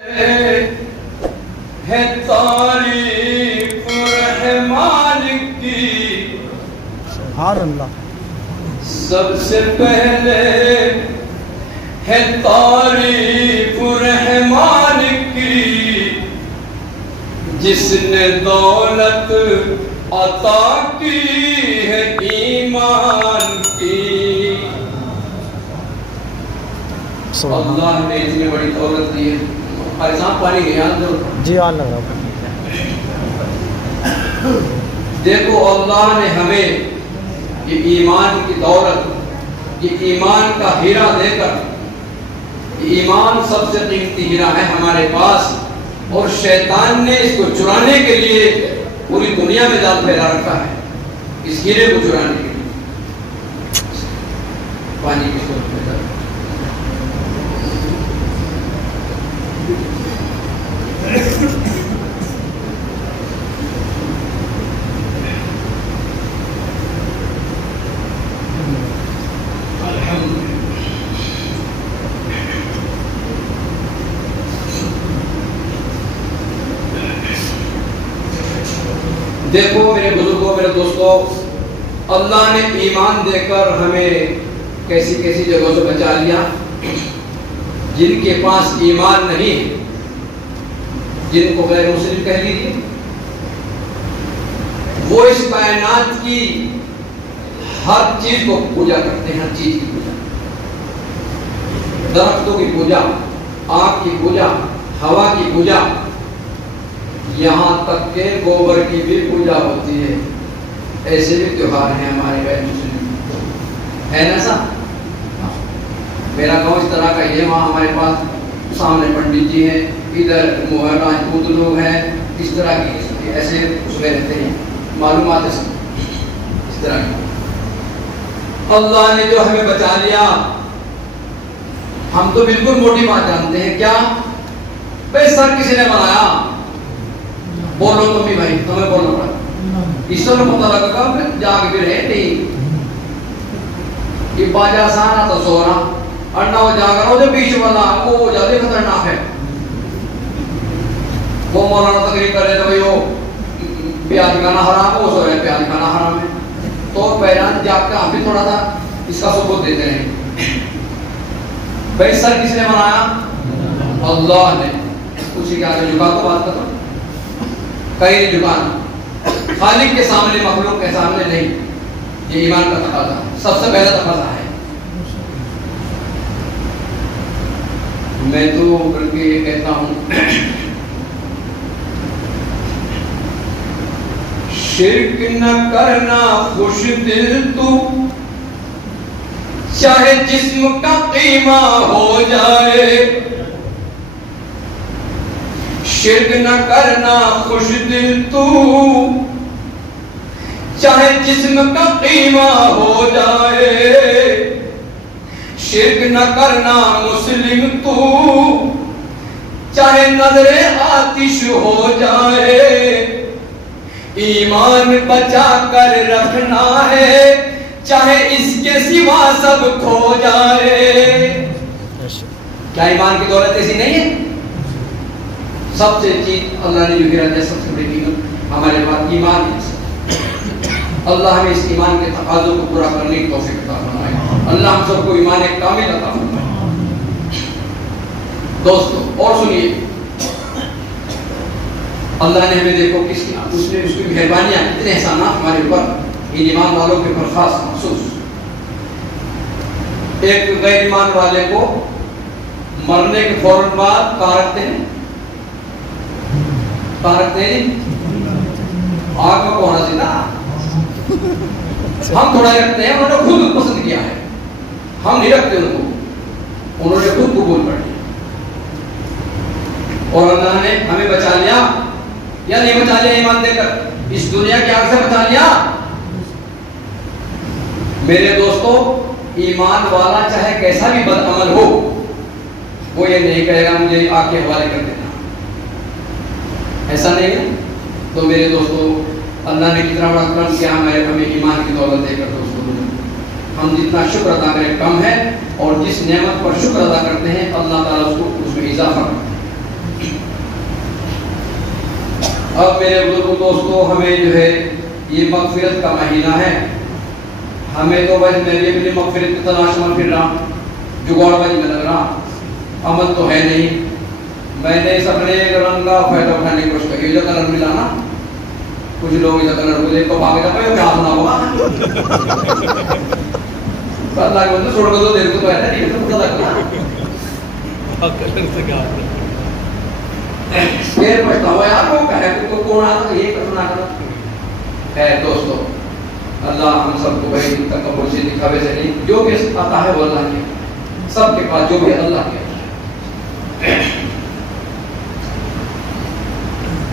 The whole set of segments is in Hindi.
है तारीफ रहमान की, सुभान अल्लाह। सबसे पहले है तारीफ रहमान की, जिसने दौलत अता की है ईमान की। अल्लाह ने इतनी बड़ी दौलत दी है। साहब पानी नहीं जी हाँ लग रहा। देखो अल्लाह ने हमें ये ईमान की दौलत, ये ईमान का हीरा देकर, ईमान सबसे कीमती हीरा है हमारे पास, और शैतान ने इसको चुराने के लिए पूरी दुनिया में जाल फैला रखा है, इस हीरे को चुराने के लिए। पानी की सोच में देखो मेरे बुजुर्गों, मेरे दोस्तों, अल्लाह ने ईमान देकर हमें कैसी कैसी जगहों से बचा लिया। जिनके पास ईमान नहीं है, जिनको गैर मुस्लिम कह दीजिए, वो इस कायनात की हर चीज को पूजा करते हैं, हर चीज की पूजा, दरख्तों की पूजा, आग की पूजा, हवा की पूजा, यहाँ तक के गोबर की भी पूजा होती है। ऐसे भी त्योहार हैं हमारे गैर मुस्लिम, है ना साहब? मेरा गांव इस तरह का ही है। वहाँ हमारे पास सामने पंडित जी हैं, इधर राजपूत लोग हैं, इस तरह की ऐसे उसमें रहते हैं, मालूमात है इस तरह की। अल्लाह ने जो हमें बचा लिया, हम तो बिल्कुल मोटी बात जानते हैं। क्या भाई सर किसी ने बनाया? बोलो तुम भी भाई, तुम्हें बोलना पड़ा। ईश्वर को पता लगा फिर जाग भी रहे नहीं कि बाजा साना तो सोना और ना वो जाग रहा हो, जो बीच वाला वो ज्यादा खतरनाक है। वो मौलाना तकरीर करे तो भाई वो प्याज खाना हराम है, वो सो रहे प्याज खाना हराम है, तो पहचान जाग का हम भी थोड़ा सा इसका सबूत देते रहे। भाई सर किसने बनाया? अल्लाह ने। कुछ क्या झुका तो बात करो, कहीं नहीं झुकाना, खालिक के सामने, मखलूक के सामने नहीं। ये ईमान का तकाजा, सबसे पहला तकाजा है। मैं तो बल्कि ये कहता हूं, शिर्क न करना खुश दिल तू, चाहे जिस्म का कीमा हो जाए। शिर्क न करना खुश दिल तू, चाहे जिस्म का कीमा हो जाए। शिर्क न करना मुस्लिम तू, चाहे नजरे आतिश हो जाए। ईमान बचा कर रखना है, चाहे इसके सिवा सब खो जाए। क्या ईमान की दौलत ऐसी नहीं है? सबसे चीज अल्लाह ने जो गिरा दिया, सबसे बड़ी कीमत हमारे पास ईमान है। अल्लाह हमें इस ईमान के तकाज़ों को पूरा करने की तौफीक अता फरमाए। अल्लाह हम सबको ईमान कामिल अता फरमाए। दोस्तों और सुनिए, अल्लाह ने हमें देखो किसकी उसने उसकी मेहरबानियां, इतने एहसानात हमारे ऊपर, इन ईमान वालों के ऊपर खास महसूस। एक गैर ईमान वाले को मरने के फौरन बाद कहाँ रखते हैं? रखते हैं आग में पहुंचा सीधा, हम थोड़ा रखते हैं, उन्होंने खुद पसंद किया है, हम नहीं रखते उनको, उन्होंने खुद कबूल कर लिया। और अल्लाह ने हमें बचा लिया या नहीं बचा लिया? ईमान देकर इस दुनिया की आग से बचा लिया। मेरे दोस्तों, ईमान वाला चाहे कैसा भी बदअमल हो, वो ये नहीं कहेगा मुझे आग के हवाले कर देना, ऐसा नहीं है। तो मेरे दोस्तों, अल्लाह ने कितना बड़ा कर्म किया हमें ईमान की दौलत देकर। दोस्तों हम जितना शुक्र अदा करें कम है, और जिस नेमत पर शुक्र अदा करते हैं अल्लाह ताला उसको उसमें इजाफा करता है। अब मेरे बुजुर्ग दोस्तों, हमें जो है ये मगफिरत का महीना है, हमें तो बस मैं भी अपनी मगफिरत की तलाश में फिर रहा, जुगाड़बाजी में लग रहा, अमल तो है नहीं। मैंने सबने रंग का फायदा उठाने की कोशिश की, जो कलर मिला ना, कुछ लोग इस कलर को देखो भागे जाते हैं, क्या सुना होगा पता लग मतलब छोड़ दो, देर को तो है ना, नहीं तो पता लगना कलर से क्या फिर पछतावा यार, वो कहे को कौन आता ये करना है। दोस्तों, अल्लाह हम सबको भाई तकब्बुर से दिखावे से नहीं, जो भी आता है वो अल्लाह के, सबके पास जो भी अल्लाह के।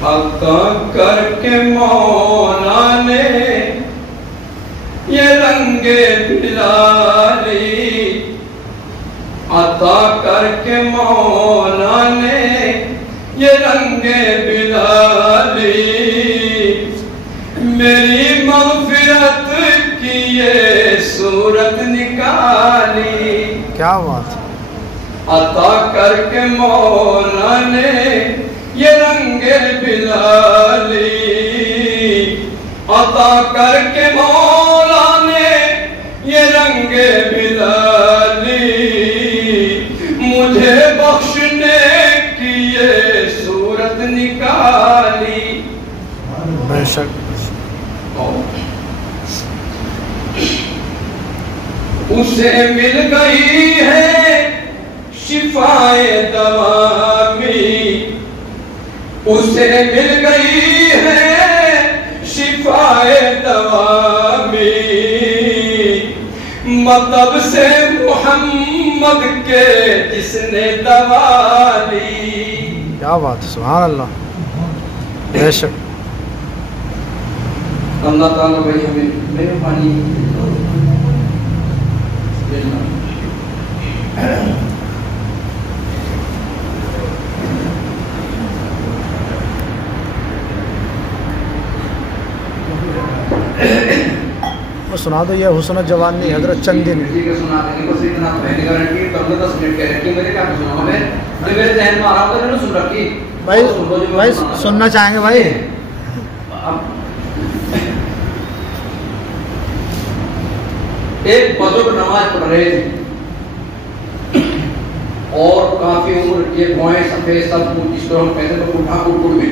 अता करके मौला ने ये रंगे बिलाली, अता करके मौला ने ये रंगे बिलाली, मेरी मग़फ़िरत की ये सूरत निकाली। क्या बात। अता करके मौला ने ये रंगे बिलाली, अता करके मौला ने ये रंगे बिलाली, मुझे बख्शने की ये सूरत निकाली। बेशक उसे मिल गई है शिफाए दवामी, उसे मिल गई है शिफाए दवामी, मतलब से मोहम्मद के जिसने दवा ली। क्या बात है, सुभान अल्लाह। बेशक अल्लाह ताला भाई हमें मेहरबानी वो सुना दो, ये हुस्न जवानी हजरत चंदी ने। सुना देंगे बस इतना, मैंने गारंटी कर लो 10 मिनट गारंटी, मेरे क्या सुनाऊं मैं, मेरे ध्यान में आ रहा था, मैंने सुन रखी भाई सुनना चाहेंगे भाई। एक बुजुर्ग नमाज पढ़ रहे थे और काफी उम्र के भौएं सफेद सब जिसको हम कहते हैं उठा कुड़ भी,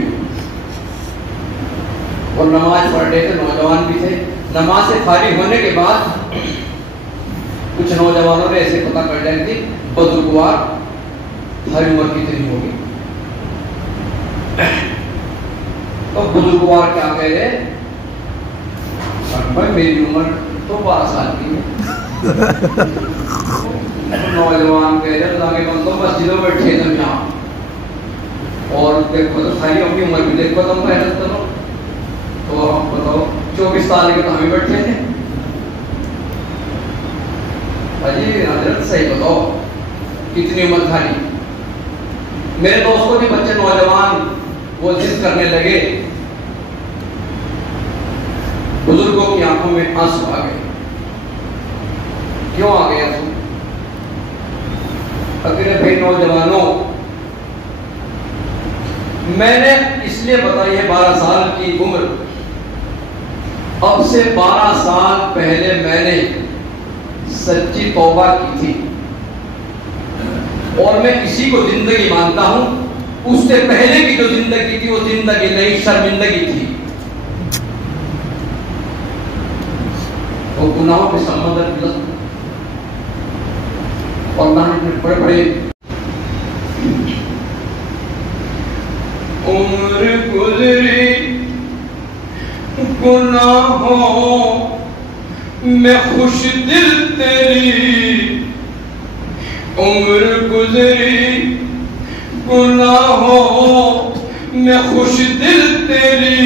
और नमाज पढ़ रहे थे, नौजवान भी थे। नमाज से फारिग होने के बाद कुछ नौजवानों ने ऐसे पता कर लिया कि बुजुर्गवार हर उम्र कितनी होगी, तो बुजुर्गवार क्या कह रहे, भाई मेरी उम्र तो 12 साल की है। नौजवान कह रहे आगे बंदो मस्जिदों में बैठे तुम यहाँ, और देखो तो सारी अपनी उम्र भी देखो तुम मेहनत करो, तो हम बताओ 24 साल के तो हम ही बैठे थे। अजी हजरत सही बताओ कितनी उम्र था। मेरे दोस्तों के बच्चे नौजवान वो जिद करने लगे, बुजुर्गों की आंखों में आंसू आ गए। क्यों आ गए आंसू? अगर भाई नौजवानों, मैंने इसलिए बताई है 12 साल की उम्र, अब से 12 साल पहले मैंने सच्ची तौबा की थी, और मैं इसी को जिंदगी मानता हूं। उससे पहले की जो जिंदगी थी वो जिंदगी नहीं, शर्मिंदगी थी। वो गुनाहों के संबंध और बड़े बड़े उम्र गुजरी गुनाहों में खुश दिल तेरी, उम्र गुजरी गुनाहों में खुश दिल तेरी,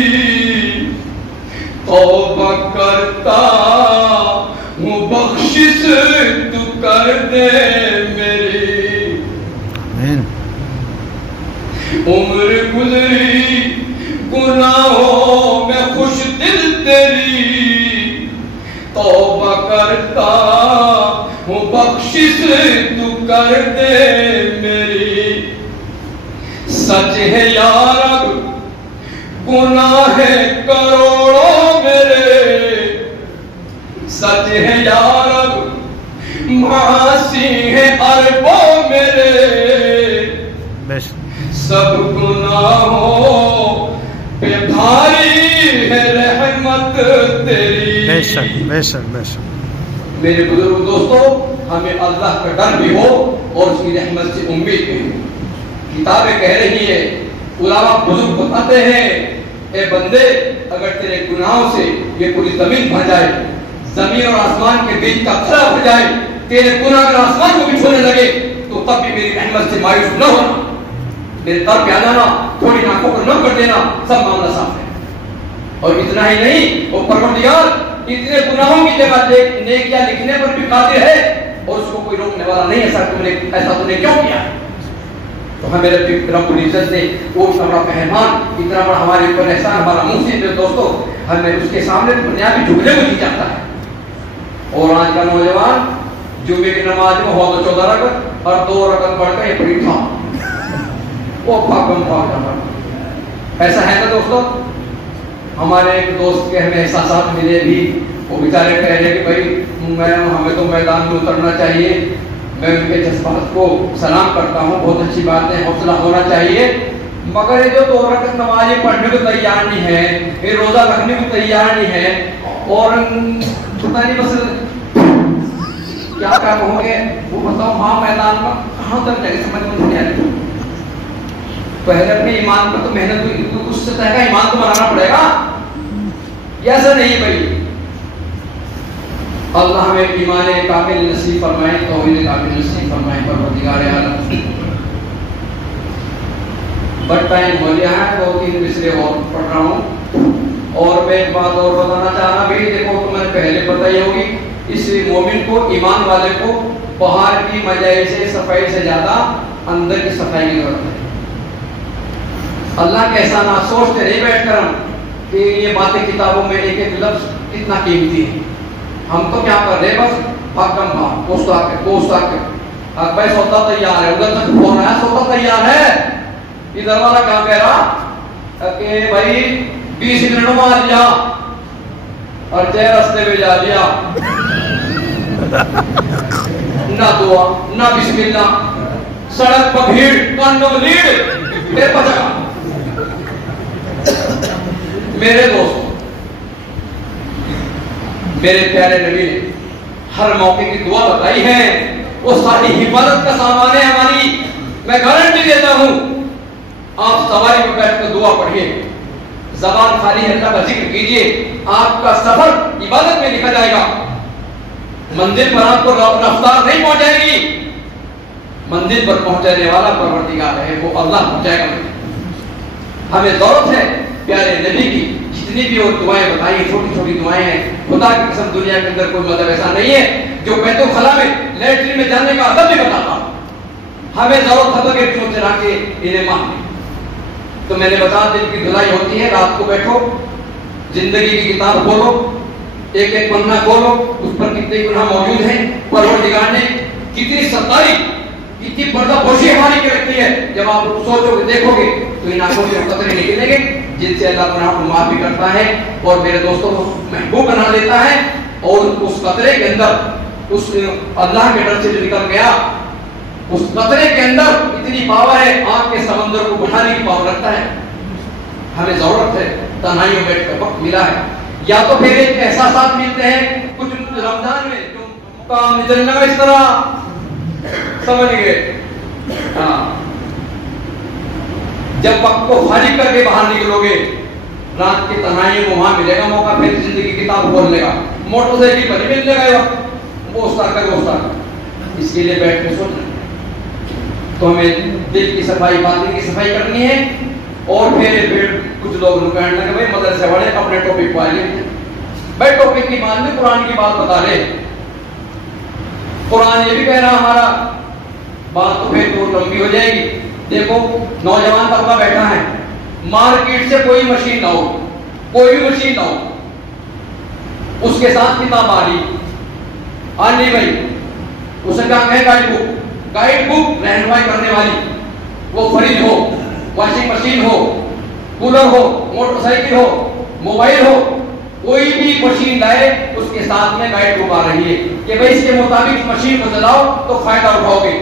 तौबा करता हूँ बख्शिश तू कर दे मेरी। उम्र गुजरी गुनाहों में खुश दिल तेरी, तौबा करता हूँ बख्शिश तू कर दे मेरी। सच है यार गुनाह है करोड़ों मेरे, सच है यार मासी है अरबों मेरे, सब गुनाहों पे भारी है रहमत तेरी। बेशक बेशक बेशक। मेरे बुजुर्ग दोस्तों, हमें अल्लाह का डर भी हो और उसकी रहमत से उम्मीद भी हो। किताबें कह रही है, उलामा बुजुर्ग बताते हैं, ए बंदे, अगर तेरे गुनाहों से ये पूरी जमीन भर जाए, जमीन और आसमान के बीच का खला भर जाए, तेरे गुनाह अगर आसमान को भी छूने लगे, तो तब भी मेरी रहमत से मायूस न होना, मेरे दर पे आ जाना, थोड़ी आंखों को नम कर देना, सब मामला साफ है। और इतना ही नहीं, वो परवरदिगार इतने गुनाहों की जगह नेकियां लिखने पर भी कादिर है और उसको कोई रोकने वाला नहीं। ऐसा तूने क्यों किया? तो हमें रब्बुल इज्जत ने वो इतना बड़ा मेहमान, इतना बड़ा हमारे ऊपर एहसान, हमारा मुहसिन है दोस्तों, हमें उसके सामने दुनिया भी झुकने को नहीं चाहता है। और आज का नौजवान जुमे की नमाज में हो तो 14 रकअत और 2 रकअत पढ़कर ये पड़ी था, वो पागम पागम। ऐसा है ना दोस्तों? हमारे एक दोस्त के हमें एहसास मिले भी, वो बेचारे कह रहे कि भाई हमें तो मैदान में उतरना चाहिए। मैं उनके जज्बात को सलाम करता हूँ, बहुत अच्छी बात है, हौसला होना चाहिए। मगर ये जो 2 रकअत नमाज पढ़ने को तैयार नहीं है, ये रोजा रखने को तैयार नहीं है, और पता नहीं बस क्या क्या कहोगे वो बताओ। हाँ, मैदान में कहाँ तक जाए समझ में नहीं आ रही। पहले अपने ईमान पर तो मेहनत, तो उससे तरह का ईमान तो बनाना पड़ेगा। ऐसा नहीं भाई, अल्लाह हमें ईमान कामिल नसीब फरमाए, तौहीद कामिल नसीब फरमाए परवरदिगार आलम। बट टाइम हो गया है, 2-3 मिसरे और पढ़ रहा हूँ। और मैं एक बात और बताना चाह रहा भाई, देखो तो मैंने पहले बताई होगी, इस मोमिन को, ईमान वाले को बाहर की मजाई से, सफाई से ज्यादा अंदर की सफाई की जरूरत है। अल्लाह के एहसान सोचते नहीं बैठकर हम कि ये बातें किताबों में एक एक लफ्ज कितना कीमती है। हम तो क्या कर रहे हैं, बस भागम भाग पोस्ता के भाई सौदा तैयार है, उधर तक फोन आया सौदा तैयार है, इधर वाला क्या कह रहा कि भाई 20 मिनट में आ लिया, और जय रास्ते में जा लिया, ना दुआ ना बिस्मिल्लाह, सड़क पर भीड़, कानों में लीड, पता। मेरे दोस्त, मेरे प्यारे नबी ने हर मौके की दुआ बताई है, वो सारी हिफाजत का सामान है हमारी। मैं गारंटी देता हूं, आप सवारी में बैठकर दुआ पढ़िए, ज़बान खाली अल्लाह का जिक्र कीजिए, आपका सफर इबादत में लिखा जाएगा। मंजिल पर आपको रफ्तार नहीं पहुंचाएगी, मंजिल पर पहुंचाने वाला परवरदिगार है, वो अल्लाह पहुंचाएगा। हमें जरूरत है प्यारे नबी की, जितनी भी वो दुआएं बताई, छोटी छोटी दुआएं हैं, खुदा की कसम दुनिया के अंदर कोई मतलब ऐसा नहीं है जो बैतुल खला में लैट्रिन में जाने का अदब नहीं बताता। हमें जरूरत है कि क्यों चला के इन्हें माने। तो मैंने बताया, दिल की धुलाई होती है, रात को बैठो, जिंदगी की किताब खोलो, एक एक पन्ना खोलो, उस पर कितने गुनाह मौजूद हैं, परवरदिगार ने कितनी सताई, कितनी पर्दापोशी हमारी की रखी है। जब आप सोचोगे, देखोगे, तो इन आंखों से कतरे निकलेंगे जिनसे अल्लाह गुनाह को माफ भी करता है और मेरे दोस्तों को महबूब बना देता है। और उस कतरे के अंदर, उस अल्लाह के डर से जो निकल गया, उस कतरे के अंदर इतनी पावर है, आग के समंदर को बढ़ाने की पावर रखता है। हमें जरूरत है, तन्हाई में बैठकर वक्त मिला है, या तो फिर एक एहसास मिलते हैं कुछ रमजान में जो काम निकलना इस तरह समझ गए। हाँ, जब वक्त को खाली करके बाहर निकलोगे, रात की तन्हाई में वहां मिलेगा मौका, फिर जिंदगी की किताब खोल लेगा, मोटरसाइकिल पर मिल जाएगा वो इसके लिए बैठ के सोचना। तो हमें दिल की सफाई, बातें की सफाई करनी है। और फिर कुछ लोग कहने लगे भाई मदरसे वाले अपने टॉपिक को आए, भाई टॉपिक की मान में कुरान की बात बता रहे, कुरान ये भी कह रहा हमारा, बात तो फिर तो लंबी हो जाएगी। देखो, नौजवान तबका बैठा है, मार्केट से कोई मशीन लाओ, कोई भी मशीन लाओ, उसके साथ किताब आ रही, नहीं भाई, उसे क्या कहें, गाइड बुक रहनुमाई करने वाली, वो फ्रिज हो, वॉशिंग मशीन हो, कूलर हो, मोटरसाइकिल हो, मोबाइल हो, कोई भी मशीन लाए उसके साथ में गाइड बुक आ रही है कि भाई इसके मुताबिक मशीन को चलाओ तो फायदा उठाओगे,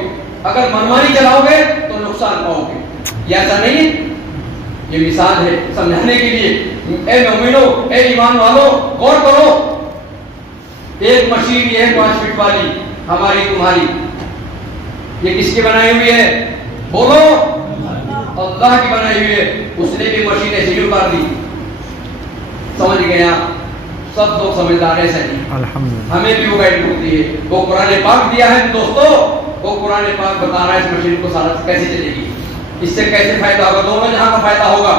अगर मनमानी चलाओगे तो नुकसान पाओगे। ये ऐसा नहीं है, ये मिसाल है समझाने के लिए। ए मोमिनो, ए ईमान वालों, गौर करो, एक मशीन ये है 5 फीट वाली हमारी तुम्हारी, ये किसकी बनाई हुई है? बोलो, अल्लाह की बनाई हुई है। उसने भी मशीन ऐसी उतार दी। समझ गए आप? सब लोग समझदार है सही, हमें भी वो गाइड बुक दी है, वो कुरान पाक दिया है दोस्तों, वो कुरान पाक बता रहा है इस मशीन को सारा कैसे चलेगी, इससे कैसे फायदा होगा, दोनों जहां का फायदा होगा।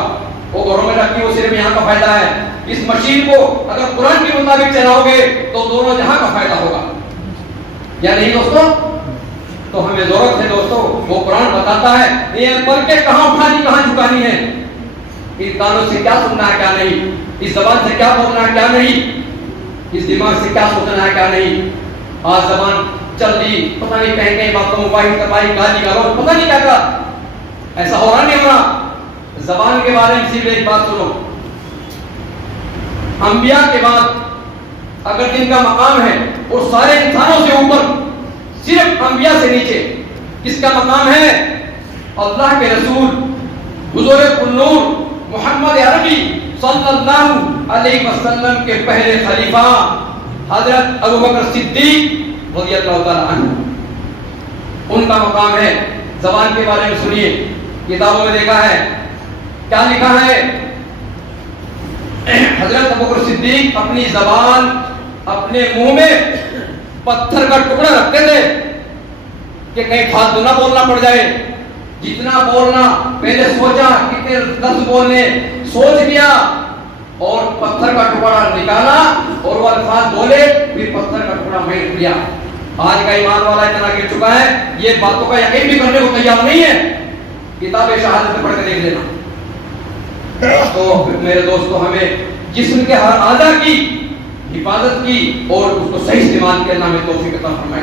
वो घरों में रखी वो सिर्फ यहाँ का फायदा है, इस मशीन को अगर कुरान के मुताबिक चलाओगे तो दोनों जहां का फायदा होगा, या नहीं दोस्तों? तो हमें जरूरत है दोस्तों, वो कुरान बताता है ये पल के कहां उठानी कहां झुकानी है, इन कानों से क्या सुनना है क्या नहीं, इस जबान से क्या बोलना है क्या नहीं, इस दिमाग से क्या सोचना है क्या नहीं। आज जबान चल रही, पता नहीं कहीं कहीं बातों मोबाइल तबाही गाली गालो, पता नहीं क्या क्या, ऐसा हो रहा नहीं हो रहा। जबान के बारे में सिर्फ एक बात सुनो, अंबिया के बाद अगर जिनका मकाम है और सारे इंसानों से ऊपर, सिर्फ अंबिया से नीचे किसका मकाम है? अल्लाह के रसूल हुजूर कुन्नूर मोहम्मद अरबी सल्लल्लाहु अलैहि वसल्लम के पहले खलीफा हजरत अबू बकर सिद्दीक रज़ियल्लाहु ताला अन्हु, उनका मकाम है। जबान के बारे में सुनिए, किताबों में देखा है क्या लिखा है? हजरत अबू बकर सिद्दीक अपनी जबान अपने मुंह में पत्थर का टुकड़ा रखते थे कि कहीं फालतू ना बोलना पड़ जाए। जितना बोलना, पहले सोचा कितने लफ्ज बोलने, सोच लिया और पत्थर का टुकड़ा निकाला और वो अल्फाज बोले, फिर पत्थर का टुकड़ा फेंक दिया। आज का ईमान वाला इतना गिर चुका है, ये बातों का यकीन भी करने को तैयार नहीं है। किताब शहादत पढ़ के देख लेना। तो मेरे दोस्तों, हमें जिस्म के हर आज़ा की हिफाजत की और उसको सही इस्तेमाल के अल्लाह में तौफीक अता फरमाए।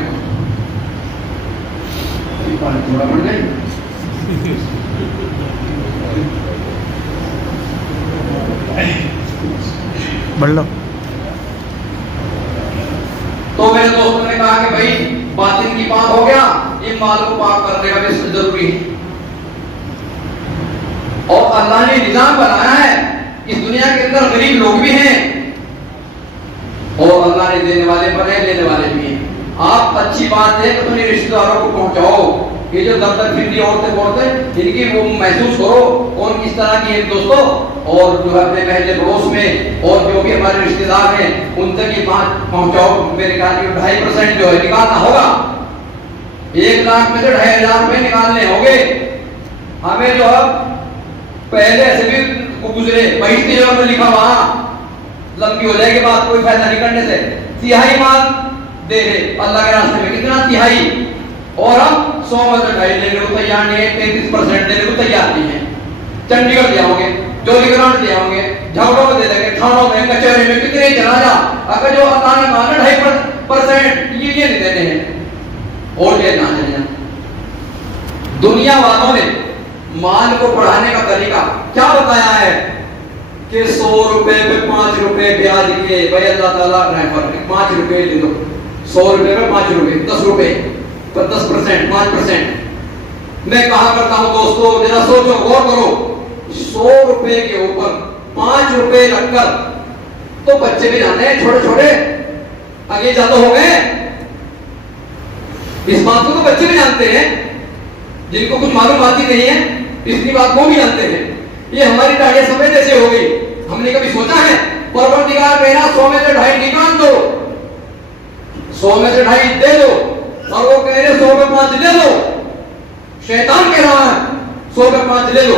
थोड़ा बढ़ गए बढ़ लो। तो मेरे दोस्तों ने कहा कि भाई बातिन की पाक हो गया, ये माल को पाक करने का भी जरूरी है। और अल्लाह ने निजाम बनाया है, इस दुनिया के अंदर गरीब लोग भी हैं और अल्लाह ने देने वाले पर है, लेने वाले भी हैं। आप अच्छी बात है कि अपने रिश्तेदारों को पहुंचाओ, ये जो दर दर फिरती औरतें बोलते इनकी वो महसूस करो कौन किस तरह की है दोस्तों, और जो अपने पहले पड़ोस में और जो भी हमारे रिश्तेदार हैं उन तक ये बात पहुंचाओ। मेरे ख्याल में 2.5% जो है निकालना होगा, 1 लाख में से 2,500 रुपए निकालने होंगे। हमें जो है पहले से भी गुजरे 22 में लिखा वहां लंबी हो जाएगी बात, कोई फायदा नहीं करने से। तिहाई माल दे रहे अल्लाह के रास्ते में, कितना तिहाई, और हम 100 में से 2.5 लेने को तैयार नहीं है, 33% देने को तैयार नहीं है। चंडीगढ़ ले आओगे, जोलीग्रांट ले आओगे, झगड़ों में दे देंगे, थानों में, कचहरी में, कितने चला जा। अगर जो अल्लाह ने माना 2.5% ये नहीं देने हैं और ये ना देना। दुनिया वालों ने माल को बढ़ाने का तरीका क्या बताया है कि 100 रुपए पे 5 रुपए ब्याज के, भाई अल्लाह ताला रहमत है, 5 रुपए ले लो, 100 रुपए में 5 रुपए, 10 रुपए पर 10%, 5%। मैं कहा करता हूं दोस्तों, जरा सोचो, गौर करो, 100 रुपए के ऊपर 5 रुपए रखकर तो बच्चे भी जाते हैं छोटे छोटे, आगे ज्यादा हो गए। इस बात को तो बच्चे भी जानते हैं, जिनको कुछ मालूम आती नहीं है, इतनी बात को भी जानते हैं। ये हमारी दाढ़ी समय जैसे हो गई, हमने कभी सोचा है? परवरदिगार कहना 100 में से 2.5 निकाल दो, 100 में से 2.5 दे दो, और वो कह रहे 100 में 5 ले लो। शैतान कह रहा है 100 में 5 ले लो,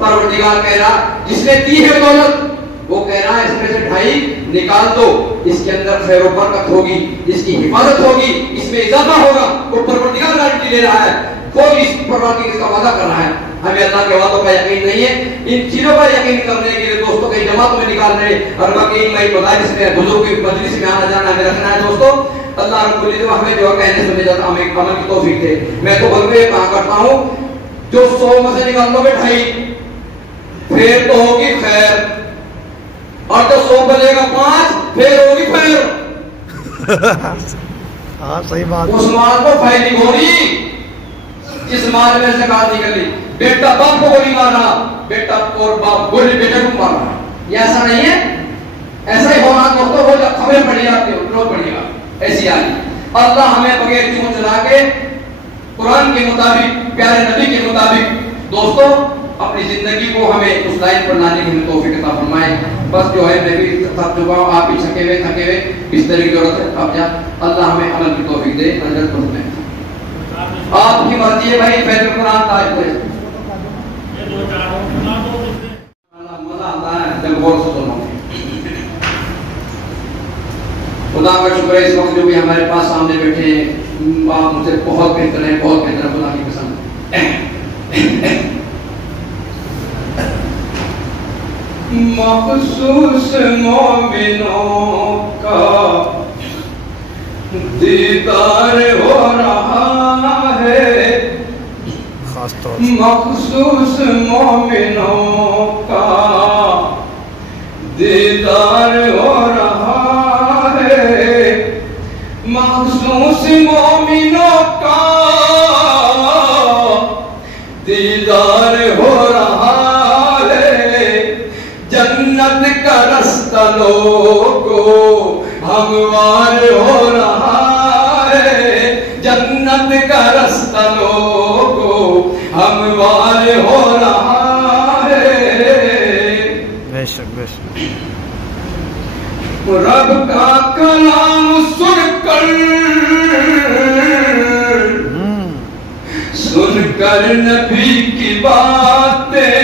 परवरदिगार कह रहा जिसने दी है दौलत वो कह रहा है इसमें से 2.5 निकाल दो, इसके अंदर खैर और बरकत होगी, इसकी हिफाजत होगी, इसमें इजाफा होगा। तो परवरदिगार गारंटी ले रहा है, कोई इस प्रकार की इसका वादा कर रहा है। हमें अल्लाह के वादों का यकीन नहीं है। इन चीजों पर यकीन करने के लिए दोस्तों कई जमात में निकाल रहे और बाकी मई मदारिस में बुजुर्ग की मजलिस में आना जाना हमें रखना है दोस्तों। अल्लाह रब्बुल इज्जत हमें जो कहने सुनने जाता हमें अमल की तौफीक दे। मैं तो बल्कि कहा करता हूं जो 100 में से निकाल लोगे 2.5 फिर तो होगी खैर, और जब 100 बनेगा 5 फिर होगी खैर। हाँ सही बात। उस माल को फायदी होगी जिस माल में ज़कात निकली। बेटा बाप को गोली मार रहा, बेटा और बाप गोली बेटे को मार रहा, ये ऐसा नहीं है। ऐसा ही होना दोस्तों, हो खबरें पढ़ी जाती हो, रोज पढ़िएगा ऐसी आई। अल्लाह हमें बगैर चूं चला के कुरान के मुताबिक, प्यारे नबी के मुताबिक दोस्तों अपनी जिंदगी को हमें उस लाइन पर लाने की तौफीक अता फरमाए। बस जो है मैं भी थक चुका हूँ, आप भी थके हुए बिस्तर की जरूरत है। अब जा अल्लाह हमें अमल की तौफीक दे। आपकी मर्जी है भाई, फैज़ कुरान ताज करे मजा आता है जब गौर से सुनो। खुदा का शुक्र है इस वक्त जो भी हमारे पास सामने बैठे हैं, आप मुझसे बहुत बेहतर है, बहुत बेहतर है, खुदा की कसम। मखसूस मोमिनों का दीदार हो रहा है, खास तौर मखसूस मोमिनों का दीदार हो रहा है, मखसूस मोमिनों का दीदार हो रहा है। जन्नत का रास्ता लोगों हमवार हो रहा है, जन्नत का रास्ता लोगों हमवार हो रहा है। बेशक बेशक। रब का कलाम सुनकर नबी की बातें,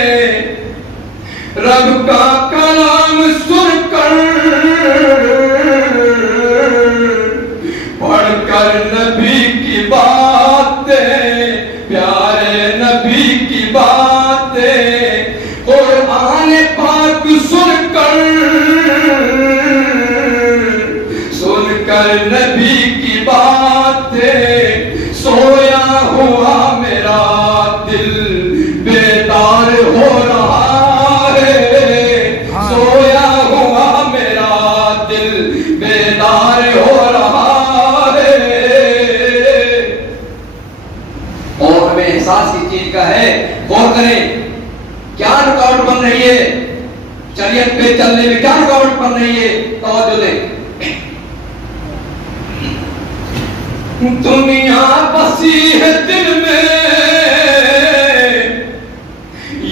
रब का कलाम सुनकर पढ़कर नबी की बातें, प्यारे नबी की बातें, कुरान पाक सुनकर नबी की बातें, सोया हुआ मेरा दिल बेदार हो रहा है, सोया हुआ मेरा दिल बेदार हो रहा है। और हमें एहसास इस चीज का है, गौर करें क्या रुकावट बन रही है शरीयत पे चलने में, क्या रुकावट बन रही है, तवज्जो दें। दुनिया बसी है दिल में,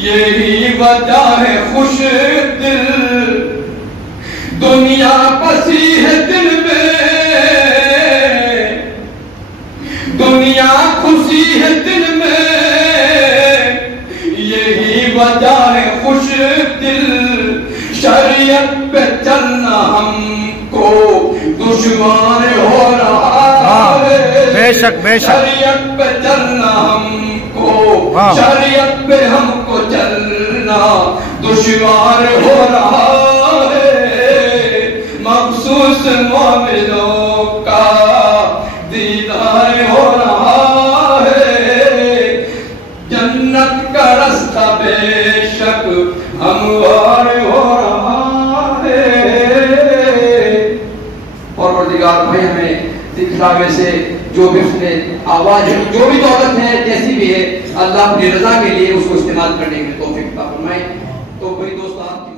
यही वजह है खुश दिल, दुनिया बसी है दिल में, दुनिया खुशी है दिल में, यही वजह है खुश दिल। शरीयत पे चलना हमको दुश्वार हो रहा है, बेशक बेशक। शरीयत पे चलना हमको, शरीयत पे हमको चलना दुश्वार हो रहा है। मखसूस मोमिनों का दीदार हो रहा है, जन्नत का रास्ता बेशक हमवार हो रहा है। और परवरदिगार भाई हमें दिखलावे से जो भी उसने आवाज, जो भी दौलत है जैसी भी है, अल्लाह अपनी रजा के लिए उसको इस्तेमाल करने की तौफीक अता फरमाए। तो भाई दोस्त आपकी